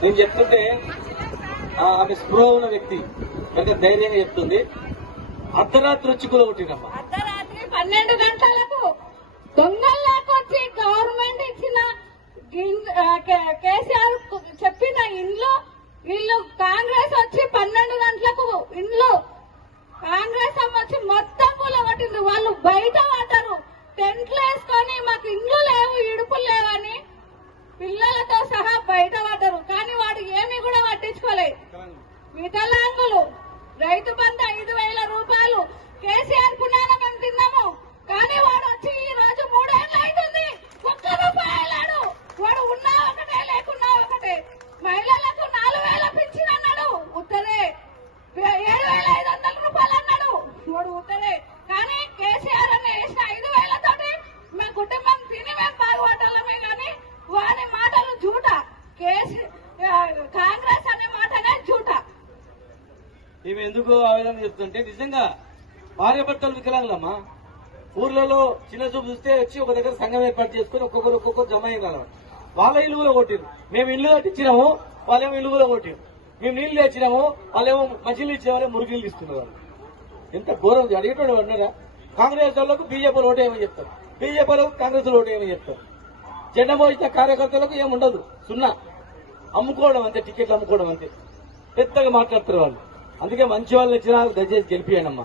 నేను చెప్తుంటే ఆమె స్పృహ ఉన్న వ్యక్తి పెద్ద ధైర్యంగా చెప్తుంది అర్ధరాత్రి వచ్చి కూడా కొట్టినమ్మా అర్ధరాత్రి పన్నెండు గంటలకు దొంగల్లాకొచ్చి గవర్నమెంట్ ఇచ్చిన కేసీఆర్ చెప్పిన ఇండ్లు వీళ్ళు కాంగ్రెస్ వచ్చి పన్నెండు గంటలకు ఇండ్లు. కాంగ్రెస్ వచ్చి మొత్తం కూలగొట్టింది వాళ్ళు బయట పడతారు టెంట్లు వేసుకొని మాకు ఇండ్లు వికలాంగులు రైతు బంధు ఐదు వేల రూపాయలు. మేము ఎందుకు ఆవేదన చెప్తుంటే నిజంగా భార్య భర్తలు వికలాంగులమ్మా. ఊర్లలో చిన్న చూపు చూస్తే వచ్చి ఒక దగ్గర సంఘం ఏర్పాటు చేసుకుని ఒక్కొక్కరు ఒక్కొక్కరు జమ అయ్యారు వాళ్ళ ఇల్లు కూడా కొట్టిరు. మేము ఇల్లు కట్టించినాము వాళ్ళేమో ఇల్లు కూడా కొట్టిరు. మేము నీళ్ళు తెచ్చినాము వాళ్ళేమో మంచినీళ్ళు ఇచ్చేవాళ్ళే మురుగులు ఇస్తున్నారు ఎంత ఘోరం ఉంది. అడిగేటోడు అన్నారా కాంగ్రెస్ వాళ్ళకు బీజేపీ ఓటేయమని చెప్తారు? బీజేపీ వాళ్ళకు కాంగ్రెస్ ఓటేయమని చెప్తారు? జెండా మోయించిన కార్యకర్తలకు ఏముండదు. సున్నా. అమ్ముకోవడం అంతే టికెట్లు అమ్ముకోవడం అంతే. పెద్దగా మాట్లాడతారు వాళ్ళు. అందుకే మంచి వాళ్ళు వచ్చినా దయచేసి గెలిపియండి అమ్మా.